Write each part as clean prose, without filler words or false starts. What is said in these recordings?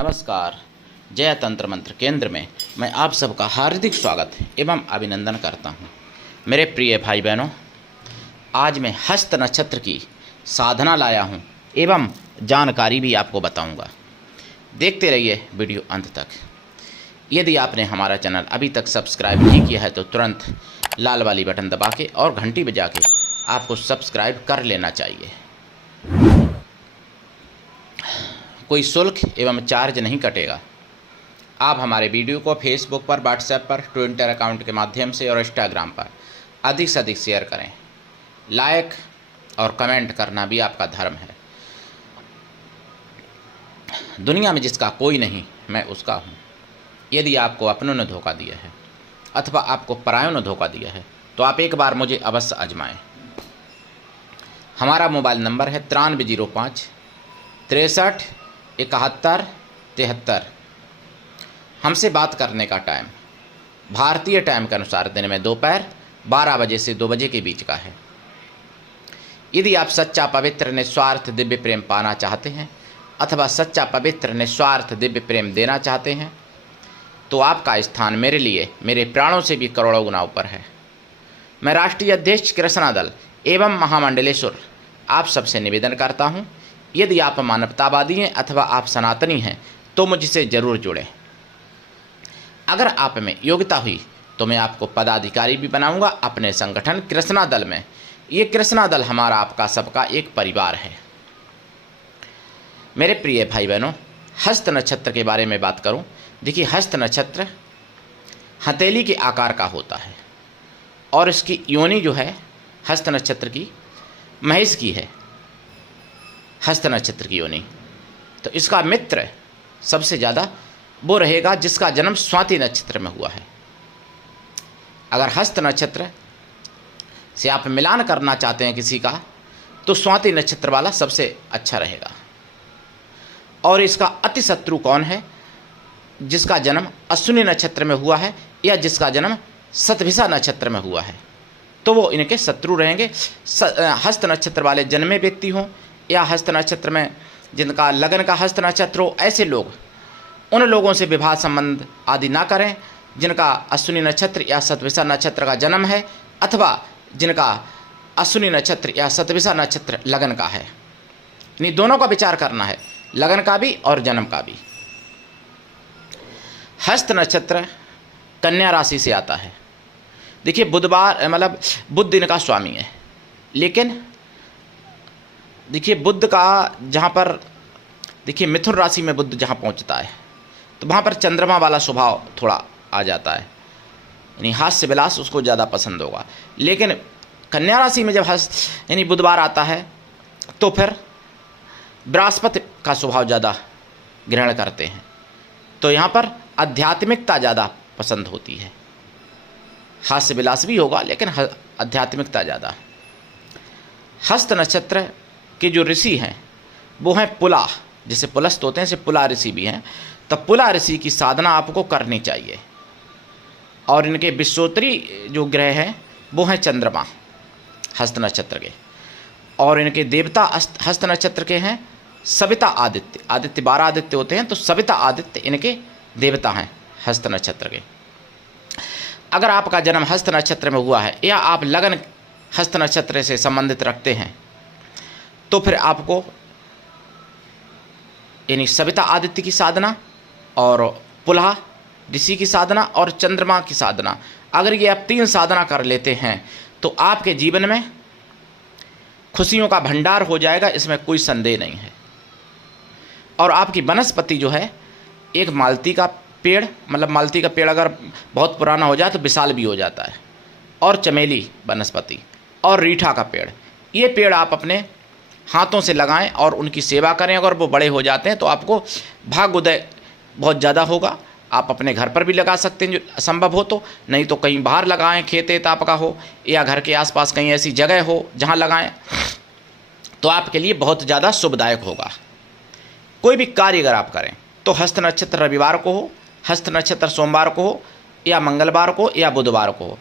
नमस्कार। जय तंत्र मंत्र केंद्र में मैं आप सबका हार्दिक स्वागत एवं अभिनंदन करता हूं। मेरे प्रिय भाई बहनों, आज मैं हस्त नक्षत्र की साधना लाया हूं एवं जानकारी भी आपको बताऊंगा। देखते रहिए वीडियो अंत तक। यदि आपने हमारा चैनल अभी तक सब्सक्राइब नहीं किया है तो तुरंत लाल वाली बटन दबा के और घंटी बजा के आपको सब्सक्राइब कर लेना चाहिए। कोई शुल्क एवं चार्ज नहीं कटेगा। आप हमारे वीडियो को फेसबुक पर, व्हाट्सएप पर, ट्विटर अकाउंट के माध्यम से और इंस्टाग्राम पर अधिक से अधिक शेयर करें। लाइक और कमेंट करना भी आपका धर्म है। दुनिया में जिसका कोई नहीं, मैं उसका हूँ। यदि आपको अपनों ने धोखा दिया है अथवा आपको परायों ने धोखा दिया है तो आप एक बार मुझे अवश्य आजमाएं। हमारा मोबाइल नंबर है 9305 63 71 73। हमसे बात करने का टाइम भारतीय टाइम के अनुसार दिन में दोपहर 12 बजे से 2 बजे के बीच का है। यदि आप सच्चा पवित्र निस्वार्थ दिव्य प्रेम पाना चाहते हैं अथवा सच्चा पवित्र निस्वार्थ दिव्य प्रेम देना चाहते हैं तो आपका स्थान मेरे लिए मेरे प्राणों से भी करोड़ों गुना ऊपर है। मैं राष्ट्रीय अध्यक्ष कृष्णा दल एवं महामंडलेश्वर आप सबसे निवेदन करता हूं, यदि आप मानवतावादी हैं अथवा आप सनातनी हैं तो मुझसे ज़रूर जुड़ें। अगर आप में योग्यता हुई तो मैं आपको पदाधिकारी भी बनाऊंगा अपने संगठन कृष्णा दल में। ये कृष्णा दल हमारा आपका सबका एक परिवार है। मेरे प्रिय भाई बहनों, हस्त नक्षत्र के बारे में बात करूं। देखिए, हस्त नक्षत्र हथेली के आकार का होता है और इसकी योनि जो है हस्त नक्षत्र की महेश की है। हस्त नक्षत्र की योनि, तो इसका मित्र सबसे ज़्यादा वो रहेगा जिसका जन्म स्वाति नक्षत्र में हुआ है। अगर हस्त नक्षत्र से आप मिलान करना चाहते हैं किसी का तो स्वाति नक्षत्र वाला सबसे अच्छा रहेगा। और इसका अति शत्रु कौन है? जिसका जन्म अश्विनी नक्षत्र में हुआ है या जिसका जन्म शतभिषा नक्षत्र में हुआ है, तो वो इनके शत्रु रहेंगे। हस्त नक्षत्र वाले जन्मे व्यक्ति हों या हस्त नक्षत्र में जिनका लगन का हस्त नक्षत्र हो, ऐसे लोग उन लोगों से विवाह संबंध आदि ना करें जिनका अश्विनी नक्षत्र या शतभिषा नक्षत्र का जन्म है अथवा जिनका अश्विनी नक्षत्र या शतभिषा नक्षत्र लगन का है। इन्हीं दोनों का विचार करना है, लगन का भी और जन्म का भी। हस्त नक्षत्र कन्या राशि से आता है। देखिए, बुधवार मतलब बुध इनका स्वामी है, लेकिन देखिए बुध का जहाँ पर देखिए मिथुन राशि में बुध जहाँ पहुँचता है तो वहाँ पर चंद्रमा वाला स्वभाव थोड़ा आ जाता है, यानी हास्य विलास उसको ज़्यादा पसंद होगा। लेकिन कन्या राशि में जब हस्त यानी बुधवार आता है तो फिर बृहस्पति का स्वभाव ज़्यादा ग्रहण करते हैं, तो यहाँ पर आध्यात्मिकता ज़्यादा पसंद होती है। हास्य विलास भी होगा लेकिन आध्यात्मिकता ज़्यादा। हस्त नक्षत्र के जो ऋषि हैं वो हैं पुला, जैसे पुलस्त होते हैं ऐसे पुला ऋषि भी हैं। तो पुला ऋषि की साधना आपको करनी चाहिए। और इनके विश्वोत्तरी जो ग्रह हैं वो हैं चंद्रमा हस्त नक्षत्र के, और इनके देवता हस्त नक्षत्र के हैं सविता आदित्य। आदित्य 12 आदित्य होते हैं, तो सविता आदित्य इनके देवता हैं हस्त नक्षत्र के। अगर आपका जन्म हस्त नक्षत्र में हुआ है या आप लगन हस्त नक्षत्र से संबंधित रखते हैं तो फिर आपको यानी सविता आदित्य की साधना और पुलह ऋषि की साधना और चंद्रमा की साधना, अगर ये आप 3 साधना कर लेते हैं तो आपके जीवन में खुशियों का भंडार हो जाएगा, इसमें कोई संदेह नहीं है। और आपकी वनस्पति जो है, एक मालती का पेड़, मतलब मालती का पेड़ अगर बहुत पुराना हो जाए तो विशाल भी हो जाता है, और चमेली वनस्पति और रीठा का पेड़, ये पेड़ आप अपने हाथों से लगाएं और उनकी सेवा करें। अगर वो बड़े हो जाते हैं तो आपको भाग्योदय बहुत ज़्यादा होगा। आप अपने घर पर भी लगा सकते हैं जो संभव हो तो, नहीं तो कहीं बाहर लगाएं, खेत आपका हो या घर के आसपास कहीं ऐसी जगह हो जहां लगाएं, तो आपके लिए बहुत ज़्यादा शुभदायक होगा। कोई भी कार्य अगर आप करें तो हस्त नक्षत्र रविवार को हो, हस्त नक्षत्र सोमवार को हो या मंगलवार को या बुधवार को हो,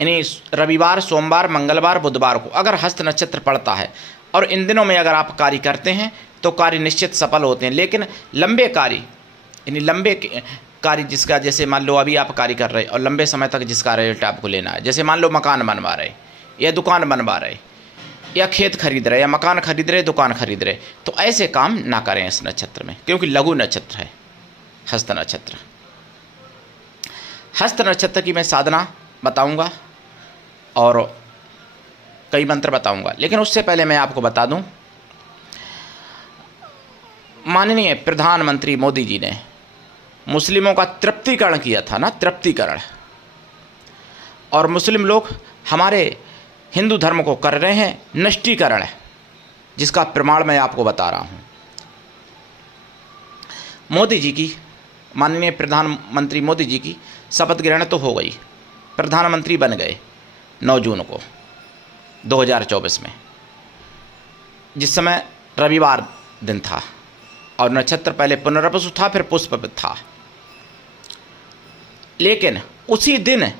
यानी रविवार, सोमवार, मंगलवार, बुधवार को अगर हस्त नक्षत्र पड़ता है और इन दिनों में अगर आप कार्य करते हैं तो कार्य निश्चित सफल होते हैं। लेकिन लंबे कार्य यानी लंबे कार्य जिसका, जैसे मान लो अभी आप कार्य कर रहे और लंबे समय तक जिसका रिजल्ट आपको लेना है, जैसे मान लो मकान बनवा रहे या दुकान बनवा रहे या खेत खरीद रहे या मकान खरीद रहे, दुकान खरीद रहे, तो ऐसे काम ना करें इस नक्षत्र में, क्योंकि लघु नक्षत्र है हस्त नक्षत्र। हस्त नक्षत्र की मैं साधना बताऊंगा और कई मंत्र बताऊंगा, लेकिन उससे पहले मैं आपको बता दूं, माननीय प्रधानमंत्री मोदी जी ने मुस्लिमों का तृप्तिकरण किया था ना, तृप्तिकरण, और मुस्लिम लोग हमारे हिंदू धर्म को कर रहे हैं नष्टीकरण, जिसका प्रमाण मैं आपको बता रहा हूं। मोदी जी की, माननीय प्रधानमंत्री मोदी जी की शपथ ग्रहण तो हो गई, प्रधानमंत्री बन गए 9 जून को 2024 में, जिस समय रविवार दिन था और नक्षत्र पहले पुनर्वसु था, फिर पुष्प था। लेकिन उसी दिन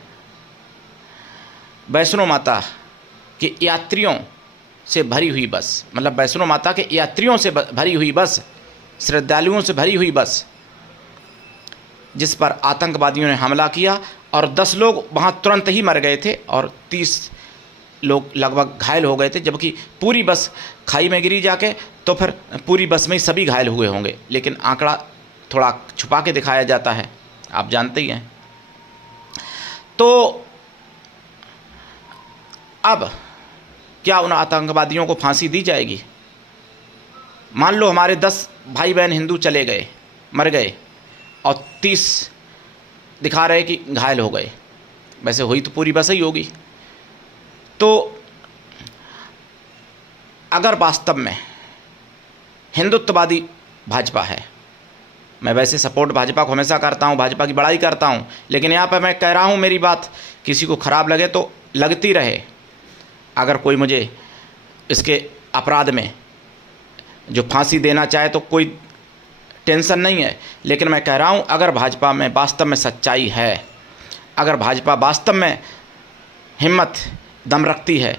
वैष्णो माता के यात्रियों से भरी हुई बस, मतलब वैष्णो माता के यात्रियों से भरी हुई बस, श्रद्धालुओं से भरी हुई बस, जिस पर आतंकवादियों ने हमला किया और 10 लोग वहाँ तुरंत ही मर गए थे और 30 लोग लगभग घायल हो गए थे, जबकि पूरी बस खाई में गिरी जाके, तो फिर पूरी बस में ही सभी घायल हुए होंगे, लेकिन आंकड़ा थोड़ा छुपा के दिखाया जाता है, आप जानते ही हैं। तो अब क्या उन आतंकवादियों को फांसी दी जाएगी? मान लो हमारे 10 भाई बहन हिंदू चले गए, मर गए, और 30 दिखा रहे कि घायल हो गए, वैसे हुई तो पूरी बस ही होगी। तो अगर वास्तव में हिंदुत्ववादी भाजपा है, मैं वैसे सपोर्ट भाजपा को हमेशा करता हूँ, भाजपा की बड़ाई करता हूँ, लेकिन यहाँ पर मैं कह रहा हूँ, मेरी बात किसी को ख़राब लगे तो लगती रहे, अगर कोई मुझे इसके अपराध में जो फांसी देना चाहे तो कोई टेंशन नहीं है, लेकिन मैं कह रहा हूँ, अगर भाजपा में वास्तव में सच्चाई है, अगर भाजपा वास्तव में हिम्मत दम रखती है,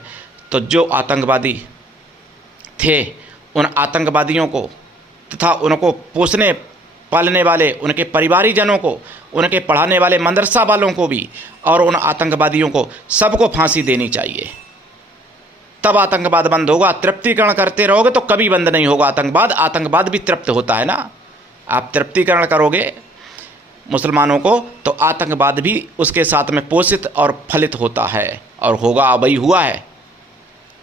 तो जो आतंकवादी थे उन आतंकवादियों को तथा उनको पोसने पालने वाले उनके परिवारीजनों को, उनके पढ़ाने वाले मदरसा वालों को भी, और उन आतंकवादियों को सबको फांसी देनी चाहिए, तब आतंकवाद बंद होगा। तृप्तिकरण करते रहोगे तो कभी बंद नहीं होगा आतंकवाद। आतंकवाद भी तृप्त होता है ना, आप तृप्तिकरण करोगे मुसलमानों को तो आतंकवाद भी उसके साथ में पोषित और फलित होता है, और होगा, वही हुआ है,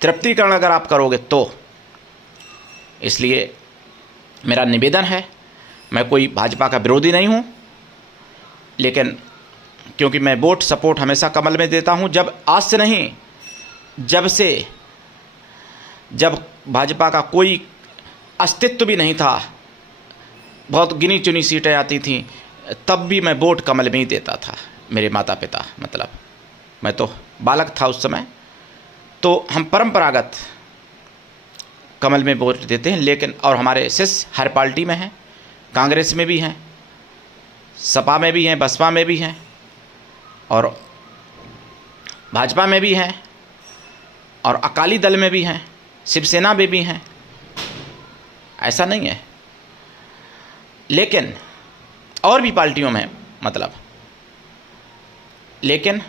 तृप्तिकरण अगर आप करोगे तो। इसलिए मेरा निवेदन है, मैं कोई भाजपा का विरोधी नहीं हूँ, लेकिन क्योंकि मैं वोट सपोर्ट हमेशा कमल में देता हूँ, जब आज से नहीं, जब भाजपा का कोई अस्तित्व भी नहीं था, बहुत गिनी चुनी सीटें आती थीं, तब भी मैं वोट कमल में ही देता था। मेरे माता पिता, मतलब मैं तो बालक था उस समय, तो हम परंपरागत कमल में वोट देते हैं। लेकिन और हमारे शिष्य हर पार्टी में हैं, कांग्रेस में भी हैं, सपा में भी हैं, बसपा में भी हैं, और भाजपा में भी हैं, और अकाली दल में भी हैं, शिवसेना में भी हैं, ऐसा नहीं है, लेकिन और भी पार्टियों में, मतलब, लेकिन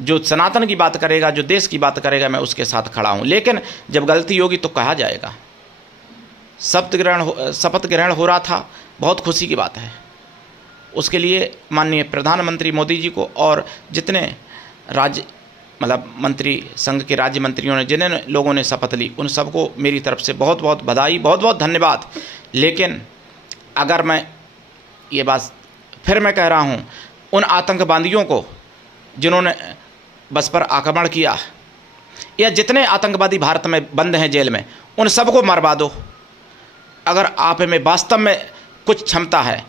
जो सनातन की बात करेगा, जो देश की बात करेगा, मैं उसके साथ खड़ा हूँ। लेकिन जब गलती होगी तो कहा जाएगा। शपथ ग्रहण हो रहा था, बहुत खुशी की बात है। उसके लिए माननीय प्रधानमंत्री मोदी जी को और जितने राज्य, मतलब मंत्री संघ के राज्य मंत्रियों ने, जिन लोगों ने शपथ ली, उन सबको मेरी तरफ से बहुत बहुत बधाई, बहुत बहुत धन्यवाद। लेकिन अगर मैं ये बात फिर मैं कह रहा हूँ, उन आतंकवादियों को जिन्होंने बस पर आक्रमण किया, या जितने आतंकवादी भारत में बंद हैं जेल में, उन सबको मरवा दो, अगर आप में वास्तव में कुछ क्षमता है,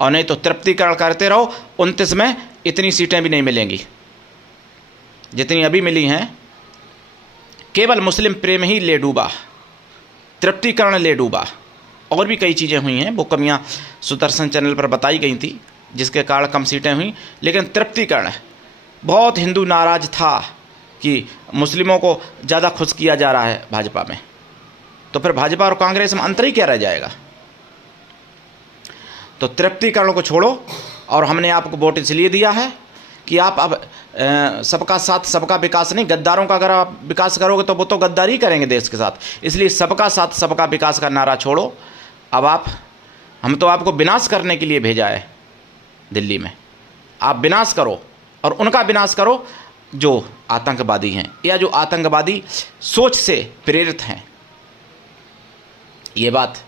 और नहीं तो तृप्तिकरण करते रहो। 29 में इतनी सीटें भी नहीं मिलेंगी जितनी अभी मिली हैं। केवल मुस्लिम प्रेम ही ले डूबा, तृप्तिकरण ले डूबा। और भी कई चीज़ें हुई हैं, वो कमियां सुदर्शन चैनल पर बताई गई थी, जिसके कारण कम सीटें हुई। लेकिन तृप्तिकरण, बहुत हिंदू नाराज था कि मुस्लिमों को ज़्यादा खुश किया जा रहा है भाजपा में, तो फिर भाजपा और कांग्रेस में अंतर ही क्या रह जाएगा। तो तृप्तिकरण को छोड़ो। और हमने आपको वोट इसलिए दिया है कि आप अब सबका साथ सबका विकास नहीं, गद्दारों का अगर आप विकास करोगे तो वो तो गद्दारी करेंगे देश के साथ। इसलिए सबका साथ सबका विकास का नारा छोड़ो। अब हम तो आपको विनाश करने के लिए भेजा है दिल्ली में। आप विनाश करो और उनका विनाश करो जो आतंकवादी हैं या जो आतंकवादी सोच से प्रेरित हैं। ये बात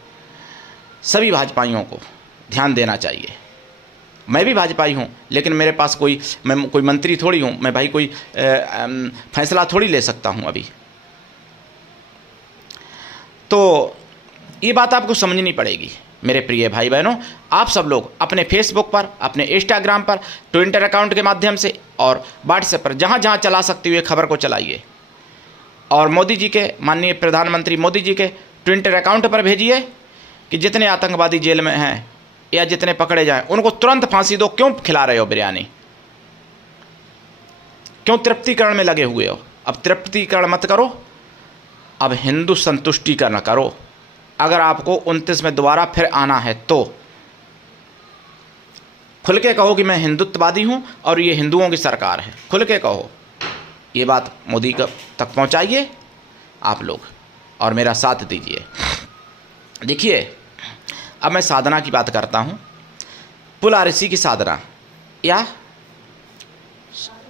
सभी भाजपाइयों को ध्यान देना चाहिए। मैं भी भाजपाई हूँ, लेकिन मेरे पास मैं कोई मंत्री थोड़ी हूँ, मैं भाई कोई फैसला थोड़ी ले सकता हूँ अभी। तो ये बात आपको समझनी पड़ेगी मेरे प्रिय भाई बहनों। आप सब लोग अपने फेसबुक पर, अपने इंस्टाग्राम पर, ट्विटर अकाउंट के माध्यम से और व्हाट्सएप पर जहाँ जहाँ चला सकते हुए खबर को चलाइए। और मोदी जी के, माननीय प्रधानमंत्री मोदी जी के ट्विटर अकाउंट पर भेजिए कि जितने आतंकवादी जेल में हैं या जितने पकड़े जाएं उनको तुरंत फांसी दो। क्यों खिला रहे हो बिरयानी? क्यों तृप्तिकरण में लगे हुए हो? अब तृप्तिकरण मत करो, अब हिंदू संतुष्टिकरण करो। अगर आपको 29 में दोबारा फिर आना है तो खुल के कहो कि मैं हिंदुत्ववादी हूं और ये हिंदुओं की सरकार है। खुल के कहो। ये बात मोदी तक पहुंचाइए आप लोग और मेरा साथ दीजिए। देखिए, अब मैं साधना की बात करता हूं। पुलारिसी की साधना या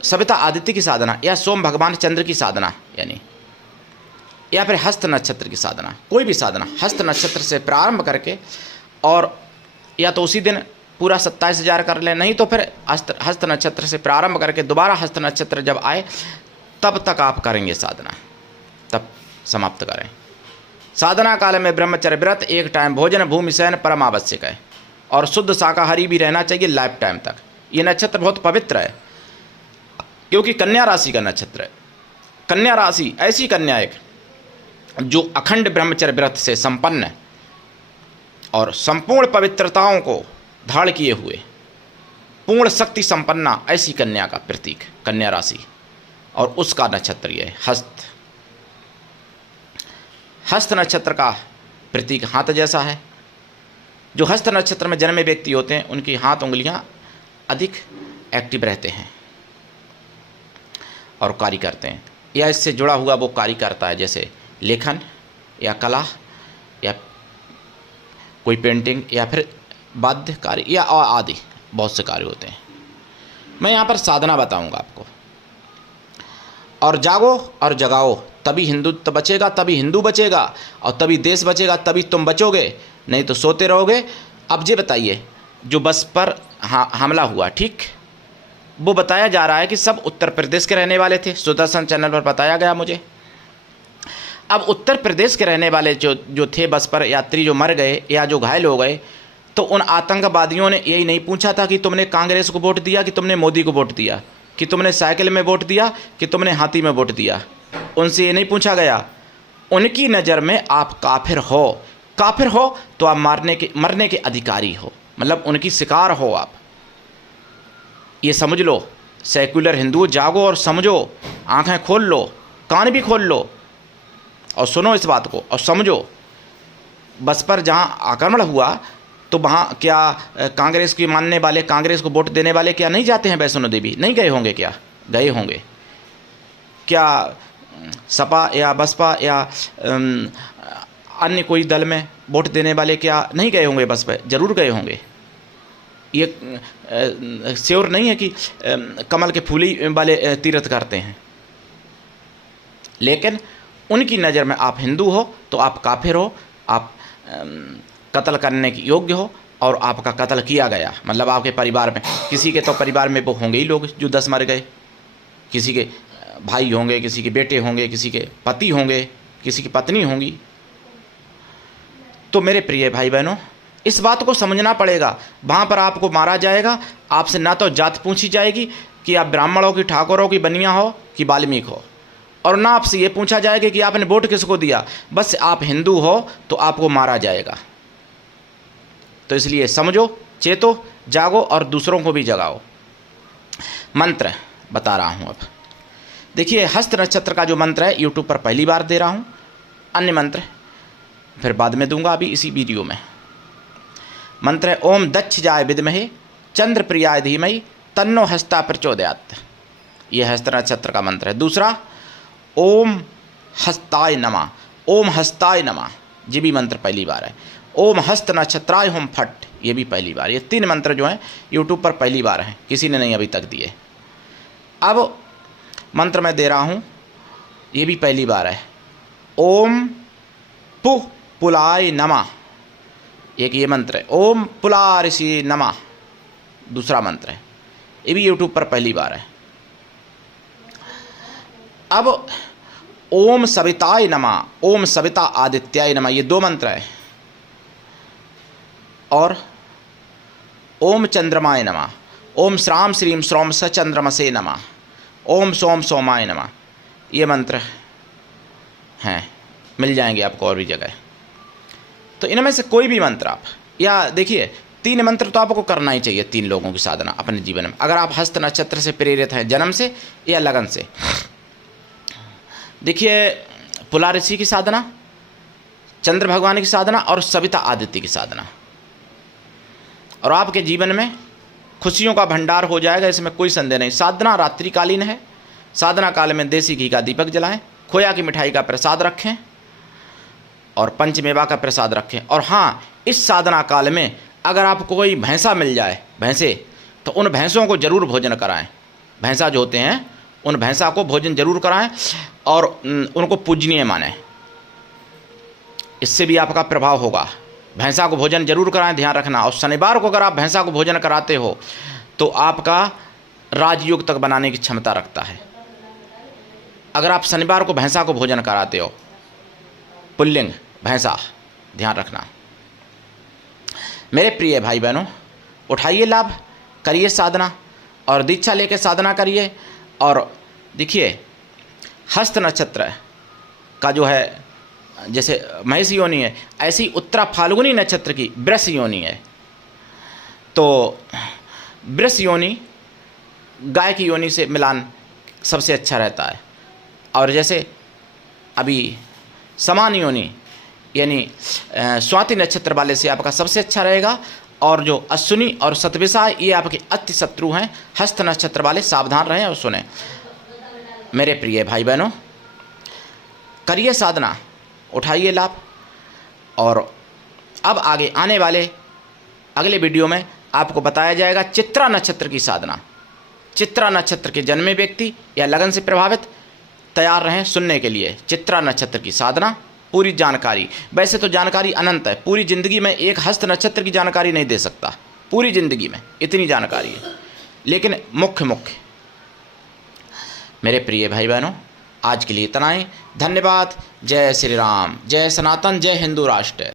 सविता आदित्य की साधना या सोम भगवान चंद्र की साधना, यानी या फिर हस्त नक्षत्र की साधना, कोई भी साधना हस्त नक्षत्र से प्रारंभ करके और या तो उसी दिन पूरा 27,000 कर लें, नहीं तो फिर हस्त नक्षत्र से प्रारंभ करके दोबारा हस्त नक्षत्र जब आए तब तक आप करेंगे साधना, तब समाप्त करें। साधना काल में ब्रह्मचर्य व्रत, एक टाइम भोजन, भूमि शयन परम आवश्यक है और शुद्ध शाकाहारी भी रहना चाहिए लाइफ टाइम तक। ये नक्षत्र बहुत पवित्र है क्योंकि कन्या राशि का नक्षत्र है। कन्या राशि ऐसी कन्या एक जो अखंड ब्रह्मचर्य व्रत से संपन्न और संपूर्ण पवित्रताओं को धारण किए हुए पूर्ण शक्ति संपन्ना ऐसी कन्या का प्रतीक कन्या राशि, और उसका नक्षत्र ये हस्त। हस्त नक्षत्र का प्रतीक हाथ जैसा है। जो हस्त नक्षत्र में जन्मे व्यक्ति होते हैं उनकी हाथ उंगलियां अधिक एक्टिव रहते हैं और कार्य करते हैं, या इससे जुड़ा हुआ वो कार्य करता है, जैसे लेखन या कला या कोई पेंटिंग या फिर वाद्य कार्य या आदि बहुत से कार्य होते हैं। मैं यहाँ पर साधना बताऊंगा आपको। और जागो और जगाओ, तभी हिंदुत्व बचेगा, तभी हिंदू बचेगा और तभी देश बचेगा, तभी तुम बचोगे, नहीं तो सोते रहोगे। अब ये बताइए, जो बस पर हमला हुआ, ठीक, वो बताया जा रहा है कि सब उत्तर प्रदेश के रहने वाले थे। सुदर्शन चैनल पर बताया गया मुझे। अब उत्तर प्रदेश के रहने वाले जो थे बस पर यात्री, जो मर गए या जो घायल हो गए, तो उन आतंकवादियों ने यही नहीं पूछा था कि तुमने कांग्रेस को वोट दिया कि तुमने मोदी को वोट दिया, कि तुमने साइकिल में वोट दिया कि तुमने हाथी में वोट दिया। उनसे ये नहीं पूछा गया। उनकी नज़र में आप काफिर हो। काफिर हो तो आप मरने के अधिकारी हो, मतलब उनकी शिकार हो आप। ये समझ लो। सेक्युलर हिंदू, जागो और समझो, आंखें खोल लो, कान भी खोल लो और सुनो इस बात को और समझो। बस पर जहाँ आक्रमण हुआ तो वहाँ क्या कांग्रेस की मानने वाले, कांग्रेस को वोट देने वाले क्या नहीं जाते हैं वैष्णो देवी? नहीं गए होंगे? क्या गए होंगे? क्या सपा या बसपा या अन्य कोई दल में वोट देने वाले क्या नहीं गए होंगे बस पे? जरूर गए होंगे। ये श्योर नहीं है कि कमल के फूली वाले तीर्थ करते हैं, लेकिन उनकी नज़र में आप हिंदू हो तो आप काफिर हो, आप कत्ल करने के योग्य हो और आपका कत्ल किया गया। मतलब आपके परिवार में, किसी के तो परिवार में वो होंगे ही लोग जो 10 मर गए, किसी के भाई होंगे, किसी के बेटे होंगे, किसी के पति होंगे, किसी की पत्नी होंगी। तो मेरे प्रिय भाई बहनों, इस बात को समझना पड़ेगा। वहाँ पर आपको मारा जाएगा, आपसे ना तो जात पूछी जाएगी कि आप ब्राह्मण हो कि ठाकुर हो कि बनिया हो कि वाल्मीकि हो, और ना आपसे ये पूछा जाएगा कि आपने वोट किसको दिया। बस आप हिंदू हो तो आपको मारा जाएगा। तो इसलिए समझो, चेतो, जागो और दूसरों को भी जगाओ। मंत्र बता रहा हूँ अब। देखिए, हस्त नक्षत्र का जो मंत्र है यूट्यूब पर पहली बार दे रहा हूँ। अन्य मंत्र फिर बाद में दूंगा, अभी इसी वीडियो में। मंत्र है ओम दक्ष जाय विद्महे चंद्र प्रियाय धीमहि तन्नो हस्ता प्रचोदयात्। ये हस्त नक्षत्र का मंत्र है। दूसरा ओम हस्ताय नमः, ओम हस्ताय नमः, ये भी मंत्र पहली बार है। ओम हस्त नक्षत्राय होम फट, ये भी पहली बार। ये 3 मंत्र जो हैं यूट्यूब पर पहली बार हैं, किसी ने नहीं अभी तक दिए। अब मंत्र मैं दे रहा हूँ, ये भी पहली बार है। ओम पु पुलाय नमः, एक ये मंत्र है। ओम पुलारिषि नमः, दूसरा मंत्र है। ये भी यूट्यूब पर पहली बार है। अब ओम सविताय नमः, ओम सविता आदित्याय नमः, ये 2 मंत्र है। और ओम चंद्रमाय नमः, ओम श्राम श्रीम श्रोम स चंद्रमसे नमः, ओम सोम सोमाय नमः, ये मंत्र हैं, मिल जाएंगे आपको और भी जगह। तो इनमें से कोई भी मंत्र आप, या देखिए 3 मंत्र तो आपको करना ही चाहिए, 3 लोगों की साधना अपने जीवन में, अगर आप हस्त नक्षत्र से प्रेरित हैं, जन्म से या लगन से। देखिए पुला ऋषि की साधना, चंद्र भगवान की साधना और सविता आदित्य की साधना, और आपके जीवन में खुशियों का भंडार हो जाएगा, इसमें कोई संदेह नहीं। साधना रात्रिकालीन है। साधना काल में देसी घी का दीपक जलाएं, खोया की मिठाई का प्रसाद रखें और पंचमेवा का प्रसाद रखें। और हाँ, इस साधना काल में अगर आपको कोई भैंसा मिल जाए, भैंसे, तो उन भैंसों को जरूर भोजन कराएं। भैंसा जो होते हैं उन भैंसा को भोजन जरूर कराएं और उनको पूजनीय मानें, इससे भी आपका प्रभाव होगा। भैंसा को भोजन जरूर कराएं, ध्यान रखना। और शनिवार को अगर आप भैंसा को भोजन कराते हो तो आपका राजयोग तक बनाने की क्षमता रखता है। अगर आप शनिवार को भैंसा को भोजन कराते हो, पुल्लिंग भैंसा, ध्यान रखना। मेरे प्रिय भाई बहनों, उठाइए लाभ, करिए साधना और दीक्षा लेकर साधना करिए। और देखिए हस्त नक्षत्र का जो है, जैसे महेश योनि है, ऐसी उत्तरा फाल्गुनी नक्षत्र की वृष योनि है। तो वृष योनि गाय की योनि से मिलान सबसे अच्छा रहता है। और जैसे अभी समान योनि यानी स्वाति नक्षत्र वाले से आपका सबसे अच्छा रहेगा। और जो अश्विनी और सतविसा, ये आपके अति शत्रु हैं। हस्त नक्षत्र वाले सावधान रहें और सुने। मेरे प्रिय भाई बहनों, करिए साधना, उठाइए लाभ। और अब आगे आने वाले अगले वीडियो में आपको बताया जाएगा चित्रा नक्षत्र की साधना। चित्रा नक्षत्र के जन्मे व्यक्ति या लगन से प्रभावित तैयार रहें सुनने के लिए। चित्रा नक्षत्र की साधना, पूरी जानकारी। वैसे तो जानकारी अनंत है, पूरी ज़िंदगी में एक हस्त नक्षत्र की जानकारी नहीं दे सकता, पूरी ज़िंदगी में इतनी जानकारी है, लेकिन मुख्य मेरे प्रिय भाई बहनों, आज के लिए इतना ही। धन्यवाद। जय श्री राम, जय सनातन, जय हिंदू राष्ट्र।